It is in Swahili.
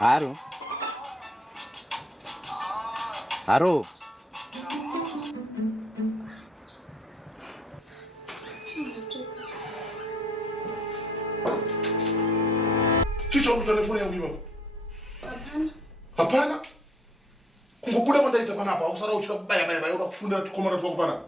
Aro. Aro. Chicho telefoni yangu hiyo. Hapana. Hapana. Kungubula kwenda ita pana hapa usara uchira baya baya baya ukufunda tukomana tukopana.